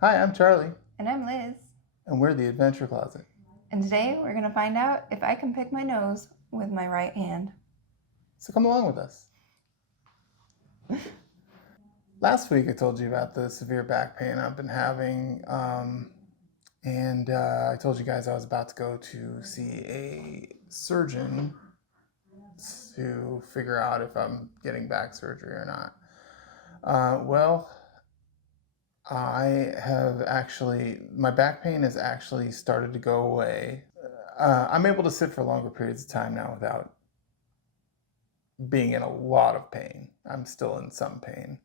Hi, I'm Charlie, And I'm Liz. and we're the Adventure Closet. And today we're going to find out if I can pick my nose with my right hand. So come along with us. Last week I told you about the severe back pain I've been having, and I told you guys I was about to go to see a surgeon to figure out if I'm getting back surgery or not. My back pain has actually started to go away. I'm able to sit for longer periods of time now without being in a lot of pain. I'm still in some pain.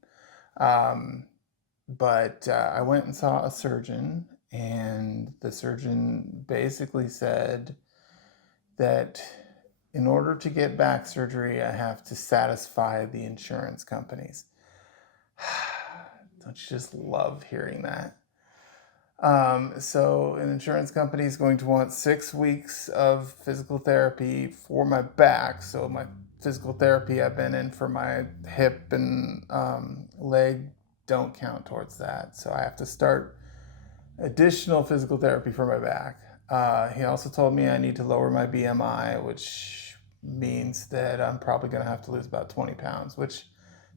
But I went and saw a surgeon, and the surgeon basically said that in order to get back surgery, I have to satisfy the insurance companies. Don't you just love hearing that? So an insurance company is going to want 6 weeks of physical therapy for my back. So my physical therapy I've been in for my hip and leg don't count towards that. So I have to start additional physical therapy for my back. He also told me I need to lower my BMI, which means that I'm probably going to have to lose about 20 pounds, which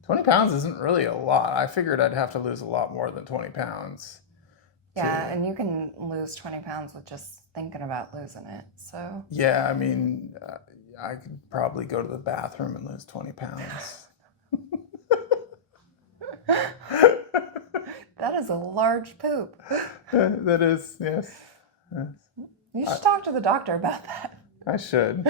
20 pounds isn't really a lot. I figured I'd have to lose a lot more than 20 pounds. Yeah, and you can lose 20 pounds with just thinking about losing it. So Yeah, I mean, I could probably go to the bathroom and lose 20 pounds. that is a large poop. That is, yes. You should talk to the doctor about that. I should.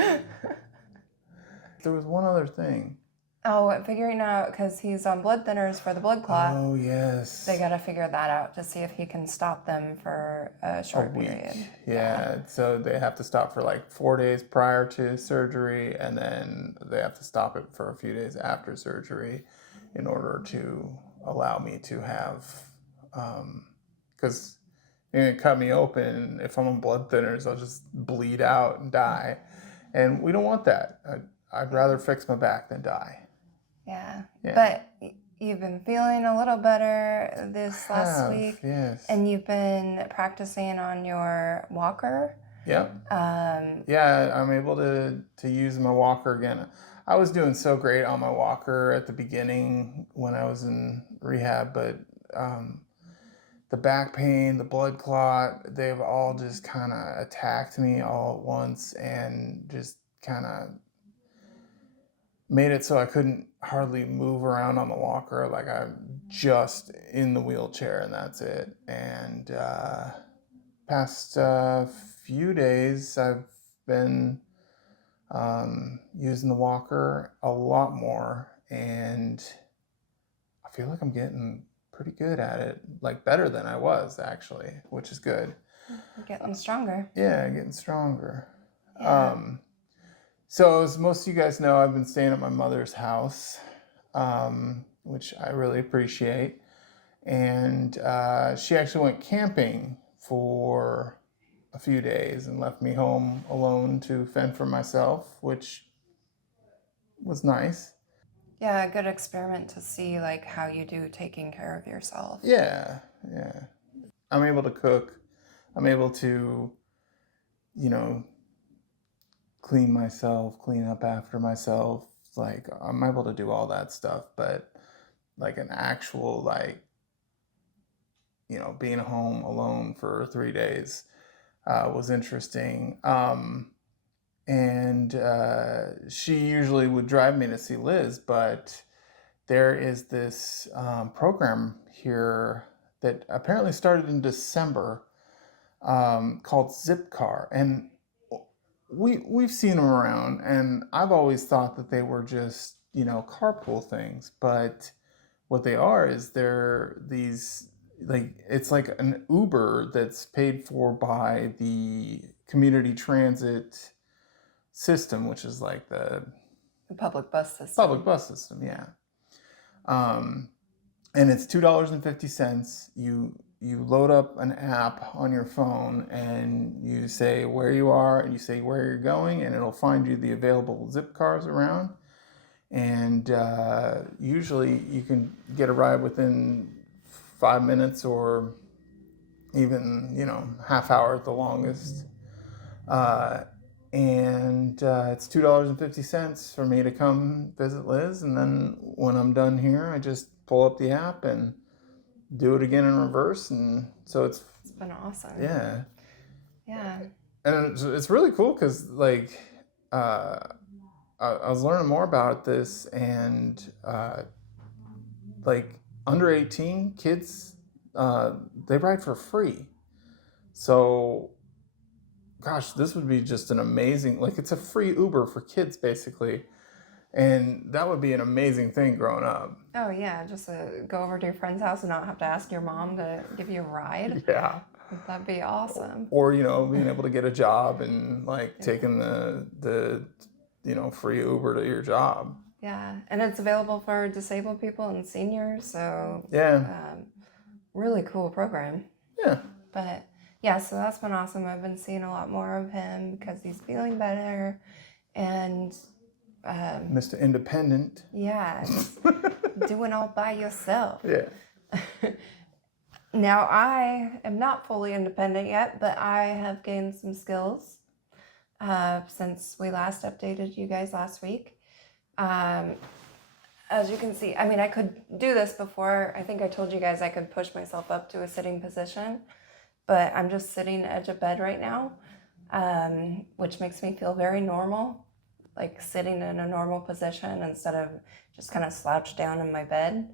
There was one other thing. Oh, figuring out, because he's on blood thinners for the blood clot. Oh, yes. They got to figure that out to see if he can stop them for a short period. Yeah, so they have to stop for like 4 days prior to surgery, and then they have to stop it for a few days after surgery in order to allow me to have, because you're going to cut me open. If I'm on blood thinners, I'll just bleed out and die. And we don't want that. I'd rather fix my back than die. Yeah. But you've been feeling a little better this last week. Yes. And you've been practicing on your walker. Yep. Yeah, I'm able to use my walker again. I was doing so great on my walker at the beginning when I was in rehab, but the back pain, the blood clot, they've all just kind of attacked me all at once and just kind of made it so I couldn't hardly move around on the walker. Like I'm just in the wheelchair and that's it. And past few days I've been using the walker a lot more, and I feel like I'm getting pretty good at it, like better than I was actually, which is good. You're getting stronger. Yeah, getting stronger. Yeah. So as most of you guys know, I've been staying at my mother's house, which I really appreciate. And she actually went camping for a few days and left me home alone to fend for myself, which was nice. Yeah, a good experiment to see like how you do taking care of yourself. Yeah. I'm able to cook. I'm able to, clean myself, clean up after myself. Like I'm able to do all that stuff, but like an actual being home alone for 3 days was interesting. And she usually would drive me to see Liz, but there is this program here that apparently started in December called Zipcar, and we've seen them around, and I've always thought that they were just carpool things, but what they are is they're these, like, it's like an Uber that's paid for by the community transit system, which is like the public bus system. Public bus system, yeah. And it's $2.50. You load up an app on your phone and you say where you are and you say where you're going, and it'll find you the available zip cars around. And usually you can get a ride within 5 minutes or even, half hour at the longest. And it's $2.50 for me to come visit Liz. And then when I'm done here, I just pull up the app and do it again in reverse. And so it's been awesome. Yeah. Yeah. And it's really cool because, like, I was learning more about this, and like under 18 kids, they ride for free. So, gosh, this would be just an amazing, like, it's a free Uber for kids basically, and that would be an amazing thing growing up. Oh yeah, just go over to your friend's house and not have to ask your mom to give you a ride. Yeah. That'd be awesome. Or being able to get a job and like taking the free Uber to your job. Yeah, and it's available for disabled people and seniors, so really cool program. Yeah. But yeah, so that's been awesome. I've been seeing a lot more of him because he's feeling better, and Mr. Independent. Yeah, just doing all by yourself. Yeah. Now, I am not fully independent yet, but I have gained some skills since we last updated you guys last week. As you can see, I mean, I could do this before. I think I told you guys I could push myself up to a sitting position, but I'm just sitting edge of bed right now, which makes me feel very normal, like sitting in a normal position instead of just kind of slouched down in my bed.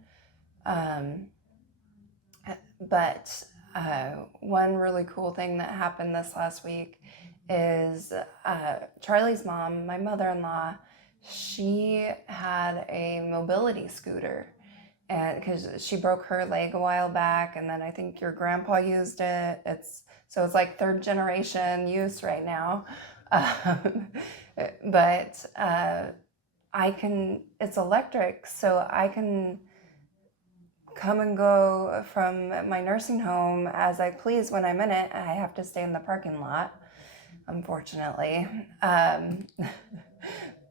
But one really cool thing that happened this last week is Charlie's mom, my mother-in-law, she had a mobility scooter, and because she broke her leg a while back, and then I think your grandpa used it. It's like third generation use right now. But it's electric, so I can come and go from my nursing home as I please when I'm in it. I have to stay in the parking lot, unfortunately.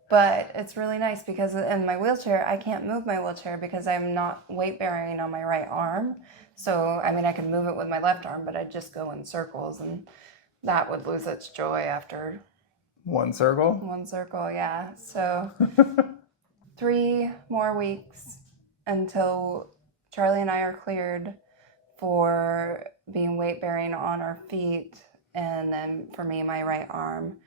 But it's really nice because in my wheelchair, I can't move my wheelchair because I'm not weight bearing on my right arm. So, I mean, I can move it with my left arm, but I'd just go in circles, and that would lose its joy after one circle. One circle, yeah. So 3 more weeks until Charlie and I are cleared for being weight bearing on our feet, and then for me, my right arm.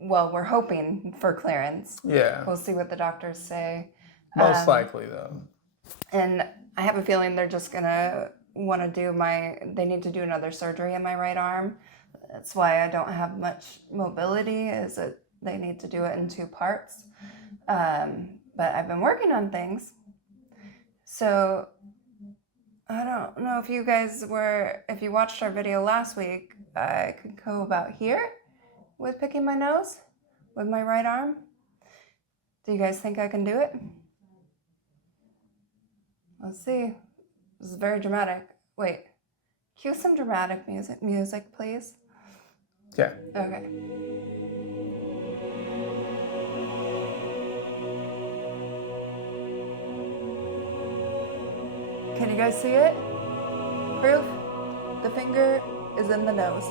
Well, we're hoping for clearance. Yeah. We'll see what the doctors say. Most likely, though. And I have a feeling they're just going to want to they need to do another surgery in my right arm. That's why I don't have much mobility, is that they need to do it in 2 parts. But I've been working on things. So I don't know if you guys if you watched our video last week, I could go about here with picking my nose with my right arm. Do you guys think I can do it? Let's see. This is very dramatic. Wait, cue some dramatic music, please. Yeah. Okay. Can you guys see it? Proof? The finger is in the nose.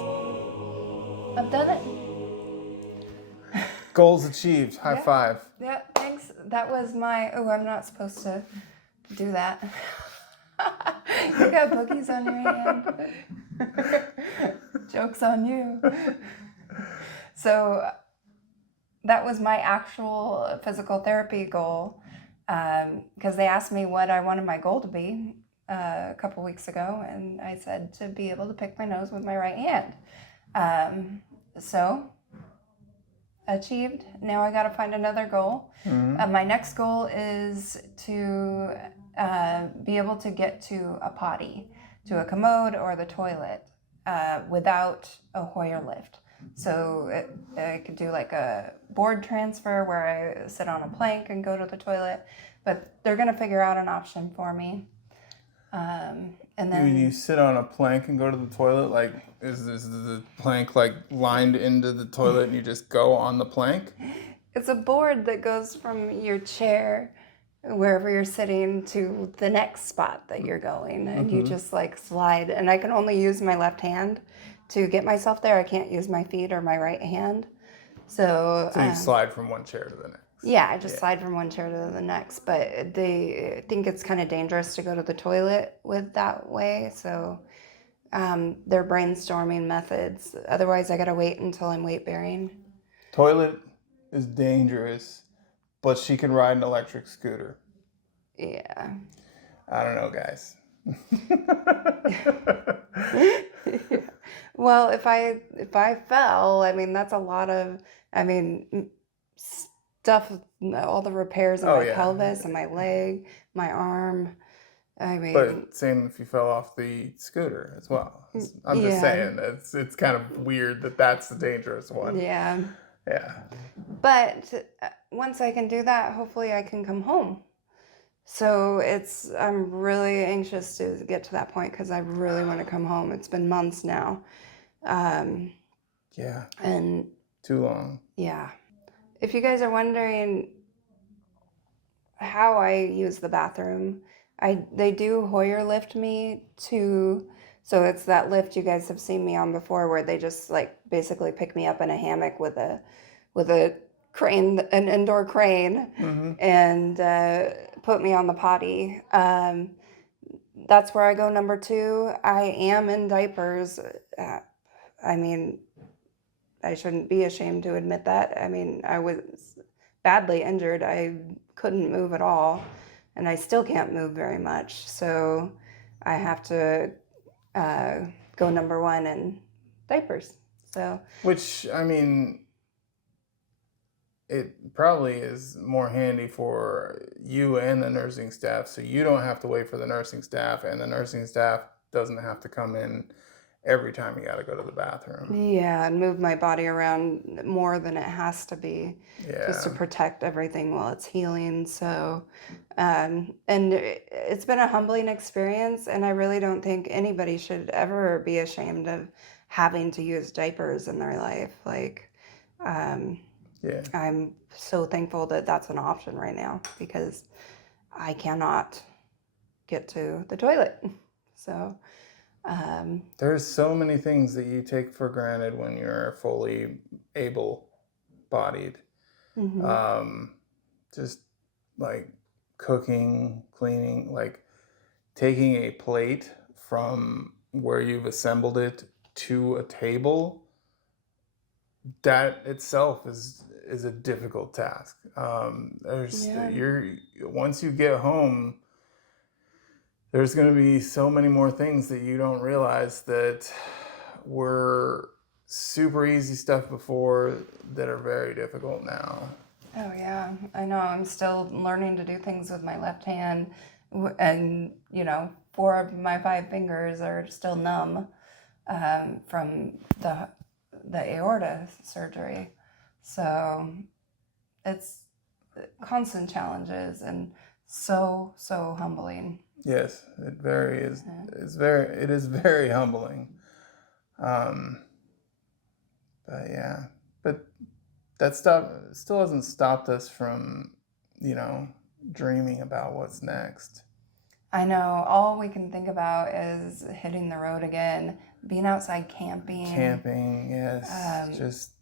I've done it. Goals achieved. High five. Yeah, thanks. That was I'm not supposed to do that. You got boogies on your hand. Joke's on you. So that was my actual physical therapy goal, because they asked me what I wanted my goal to be a couple weeks ago, and I said to be able to pick my nose with my right hand. So achieved. Now I got to find another goal. Mm-hmm. My next goal is to be able to get to a potty, to a commode or the toilet without a Hoyer lift. So I could do like a board transfer where I sit on a plank and go to the toilet, but they're going to figure out an option for me. And then you sit on a plank and go to the toilet, like is the plank like lined into the toilet and you just go on the plank? It's a board that goes from your chair wherever you're sitting to the next spot that you're going, and you just like slide. And I can only use my left hand to get myself there. I can't use my feet or my right hand. So you slide from one chair to the next. Yeah, I just slide from one chair to the next. But they think it's kind of dangerous to go to the toilet with that way. So they're brainstorming methods. Otherwise, I got to wait until I'm weight bearing. Toilet is dangerous, but she can ride an electric scooter. Yeah. I don't know, guys. Yeah. Well, if I fell, I mean, that's a lot of, I mean, stuff, all the repairs on my pelvis and my leg, my arm. I mean, but same if you fell off the scooter as well. I'm just saying, it's kind of weird that that's the dangerous one. Yeah. Yeah. But once I can do that, hopefully I can come home. So I'm really anxious to get to that point because I really want to come home. It's been months now. Yeah. And too long. Yeah. If you guys are wondering how I use the bathroom, they do Hoyer lift me to, so it's that lift you guys have seen me on before where they just like basically pick me up in a hammock with a crane, an indoor crane, and put me on the potty. That's where I go number 2. I am in diapers. I mean, I shouldn't be ashamed to admit that. I mean, I was badly injured. I couldn't move at all, and I still can't move very much. So I have to go number 1 in diapers. So, which, I mean, it probably is more handy for you and the nursing staff, so you don't have to wait for the nursing staff, and the nursing staff doesn't have to come in every time you got to go to the bathroom. Yeah, and move my body around more than it has to be, just to protect everything while it's healing. So, and it's been a humbling experience, and I really don't think anybody should ever be ashamed of having to use diapers in their life. Like, I'm so thankful that that's an option right now because I cannot get to the toilet. So, there's so many things that you take for granted when you're fully able-bodied. Just like cooking, cleaning, like taking a plate from where you've assembled it to a table, that itself is a difficult task. Once you get home, there's going to be so many more things that you don't realize that were super easy stuff before that are very difficult now. Oh yeah, I know. I'm still learning to do things with my left hand, and 4 of my 5 fingers are still numb from the aorta surgery. So it's constant challenges and so humbling. Yes, it is very humbling. But that still hasn't stopped us from, dreaming about what's next. I know. All we can think about is hitting the road again, being outside camping. Camping, yes. Just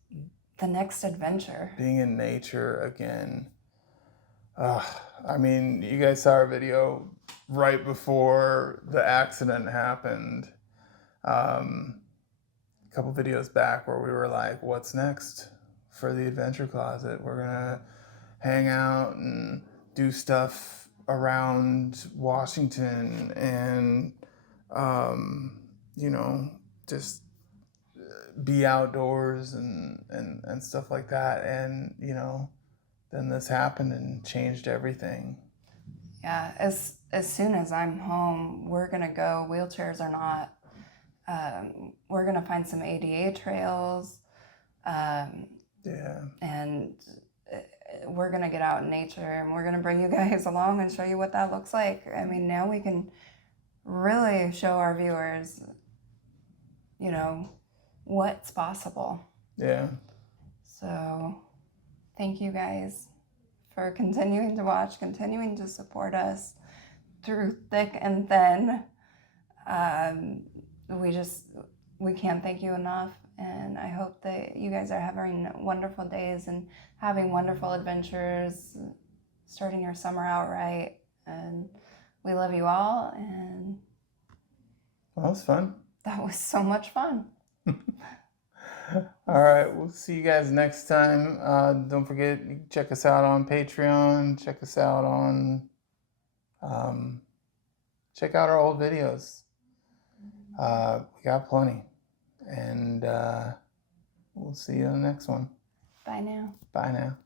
the next adventure. Being in nature again. I mean, you guys saw our video right before the accident happened. A couple videos back where we were like, what's next for the adventure closet? We're gonna hang out and do stuff around Washington and just be outdoors and stuff like that. And then this happened and changed everything. Yeah, as soon as I'm home, we're gonna go. Wheelchairs or not, we're gonna find some ADA trails. And we're gonna get out in nature, and we're gonna bring you guys along and show you what that looks like. I mean, now we can really show our viewers, what's possible. Yeah. So, thank you guys for continuing to watch, continuing to support us through thick and thin. We can't thank you enough, and I hope that you guys are having wonderful days and having wonderful adventures, starting your summer out right. And we love you all, and well, that was fun. That was so much fun. All right, we'll see you guys next time. Don't forget, you can check us out on Patreon. Check us out on, check out our old videos. We got plenty. And we'll see you in the next one. Bye now. Bye now.